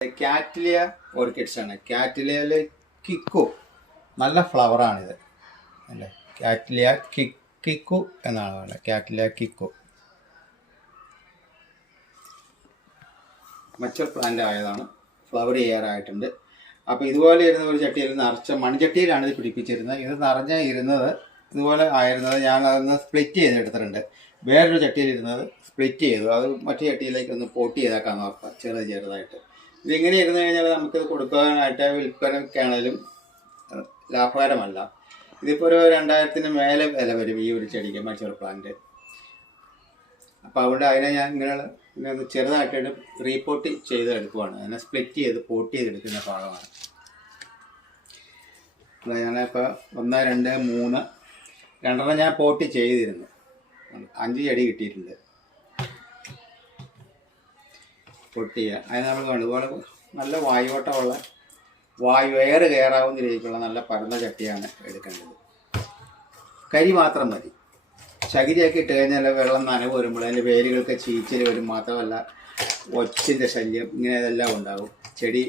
Cattleya orchids ആണ്. കാറ്റ്ലിയയിലെ കിക്കു നല്ല ഫ്ലവറാണിത് അല്ലേ. കാറ്റ്ലിയ കിക്കു എന്നാണ് പറയുന്നത്. കാറ്റ്ലിയ കിക്കു മച്ചർ പ്ലാന്റ് ആയതാണ്. ഫ്ലവർ ചെയ്യാറായിട്ടുണ്ട്. അപ്പോൾ ഇതുപോലെ ഇരുന്ന ഒരു ചട്ടിയിൽ നിറച്ച മൺചട്ടിയിലാണ് ഇത് പിടിപ്പിച്ചിരുന്നത്. ഇത് ഇരുന്നത് ഇതുപോലെ ആയിരുന്നത് ഞാൻ അതൊന്ന് സ്പ്ലിറ്റ് ചെയ്തെടുത്തിട്ടുണ്ട്. വേറൊരു ചട്ടിയിലിരുന്നത് സ്പ്ലിറ്റ് ചെയ്തു. അത് മറ്റു ചട്ടിയിലേക്ക് ഒന്ന് പോട്ട് ചെയ്തേക്കാന്ന് ഓർക്കാം, ചെറുതായിട്ട്. ഇതിങ്ങനെ ഇരുന്ന് കഴിഞ്ഞാൽ നമുക്കിത് കൊടുക്കാനായിട്ട് വിൽപ്പനയ്ക്കാണേലും ലാഭകരമല്ല. ഇതിപ്പോൾ ഒരു 2000-ന് മേലെ വില വരും ഈ ഒരു ചെടിക്ക്, മച്ചർ പ്ലാന്റ്. അപ്പോൾ അവിടെ അതിനെ ഞാൻ ഇങ്ങനെ ചെറുതായിട്ട് റീപോട്ട് ചെയ്ത് എടുക്കുവാണ്. അതിനെ സ്പ്ലിറ്റ് ചെയ്ത് പോട്ട് ചെയ്തെടുക്കുന്ന ഭാഗമാണ്. ഞാനിപ്പോൾ 1, 2, 3 രണ്ടെണ്ണം ഞാൻ പോട്ട് ചെയ്തിരുന്നു. 5 ചെടി കിട്ടിയിട്ടുണ്ട്. പൊട്ട് ചെയ്യുക. അതിന് നമ്മൾ ഇതുപോലെ നല്ല വായുവോട്ടമുള്ള എയർ കയറാവുന്ന രീതിക്കുള്ള നല്ല പരന്ന ചട്ടിയാണ് എടുക്കേണ്ടത്. കരി മാത്രം മതി. ചകിരിയൊക്കെ ഇട്ട് കഴിഞ്ഞാൽ വെള്ളം നനവ് വരുമ്പോൾ അതിൻ്റെ വേരുകൾക്ക് ചീച്ചൽ വരും. മാത്രമല്ല ഒച്ചിൻ്റെ ശല്യം ഇങ്ങനെ ഇതെല്ലാം ഉണ്ടാകും. ചെടി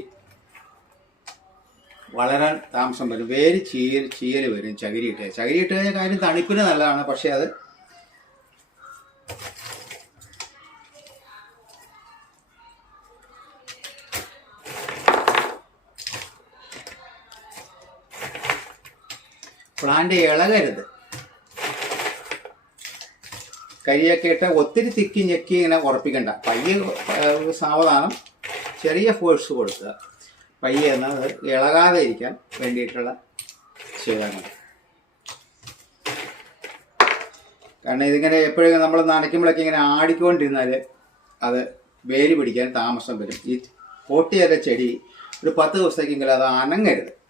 വളരാൻ താമസം വരും. വേര് ചീയൽ വരും ചകിരി ഇട്ട് കഴിഞ്ഞാൽ കാര്യം തണുപ്പിന് നല്ലതാണ്. പക്ഷേ അത് പ്ലാന്റ് ഇളകരുത്. കരിയൊക്കെ ഇട്ട് ഒത്തിരി തിക്കി ഞെക്കി ഇങ്ങനെ ഉറപ്പിക്കണ്ട. പയ്യെ സാവധാനം ചെറിയ ഫോഴ്സ് കൊടുക്കുക. പയ്യെ എന്നാൽ ഇളകാതെ ഇരിക്കാൻ വേണ്ടിയിട്ടുള്ള ചെയ്താൽ മതി. കാരണം ഇതിങ്ങനെ എപ്പോഴും നമ്മൾ നനയ്ക്കുമ്പോഴൊക്കെ ഇങ്ങനെ ആടിക്കൊണ്ടിരുന്നാൽ അത് വേര് പിടിക്കാൻ താമസം വരും. ഈ പൊട്ടിയര ചെടി ഒരു 10 ദിവസത്തേക്കെങ്കിലും അത്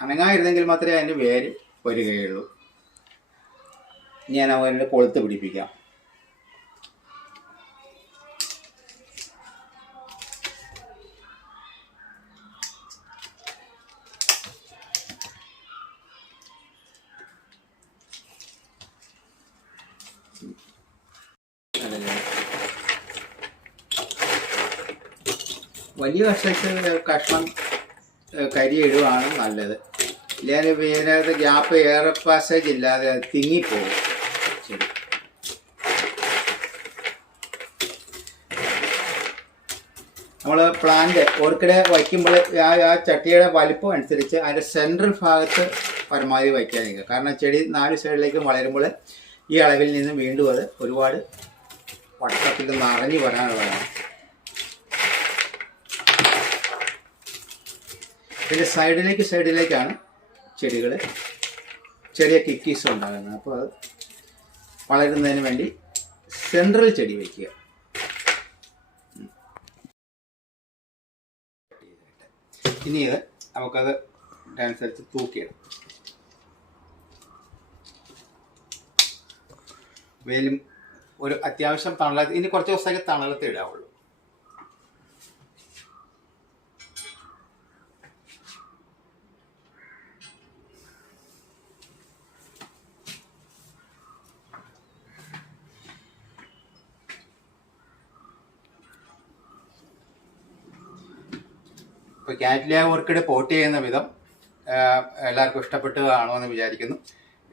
അനങ്ങായിരുന്നെങ്കിൽ മാത്രമേ അതിന് വേര് വരികയുള്ളൂ. ഞാൻ അവരുടെ കൊളുത്ത് പിടിപ്പിക്കാം. വലിയ കഷ്ണം കരി ഇടുവാണ് നല്ലത്. ഇല്ലെങ്കിൽ ഇതിനകത്ത് ഗ്യാപ്പ് എയർ പാസേജ് ഇല്ലാതെ അത് തിങ്ങിപ്പോകും ശരി. നമ്മൾ പ്ലാന്റ് ഓർക്കിഡ് വയ്ക്കുമ്പോൾ ആ ചട്ടിയുടെ വലിപ്പം അനുസരിച്ച് അതിൻ്റെ സെൻട്രൽ ഭാഗത്ത് പരമാവധി വയ്ക്കാതിരിക്കുക. കാരണം ചെടി 4 സൈഡിലേക്കും വളരുമ്പോൾ ഈ അളവിൽ നിന്ന് വീണ്ടും അത് ഒരുപാട് വട്ടത്തിൽ നിറഞ്ഞു വരാനുള്ളതാണ്. ഇതിൻ്റെ സൈഡിലേക്കാണ് ചെടികൾ ചെറിയ കിക്കീസ് ഉണ്ടാകുന്നത്. അപ്പോൾ അത് വളരുന്നതിന് വേണ്ടി സെൻട്രൽ ചെടി വയ്ക്കുക. ഇനി ഇത് നമുക്കത് അനുസരിച്ച് തൂക്കിയിടാം. വെയിലും ഒരു അത്യാവശ്യം തണലത്ത്, ഇനി കുറച്ച് ദിവസത്തേക്ക് തണലത്ത് ഇടാവുള്ളൂ. ഇപ്പോൾ കാറ്റ്ലിയ ഓർക്കിഡ് പോട്ട് ചെയ്യുന്ന വിധം എല്ലാവർക്കും ഇഷ്ടപ്പെട്ട് കാണുമെന്ന് വിചാരിക്കുന്നു.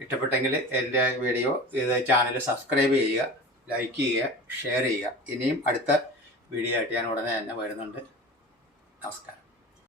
ഇഷ്ടപ്പെട്ടെങ്കിൽ എൻ്റെ ചാനൽ സബ്സ്ക്രൈബ് ചെയ്യുക, ലൈക്ക് ചെയ്യുക, ഷെയർ ചെയ്യുക. ഇനിയും അടുത്ത വീഡിയോ ആയിട്ട് ഞാൻ ഉടനെ തന്നെ വരുന്നുണ്ട്.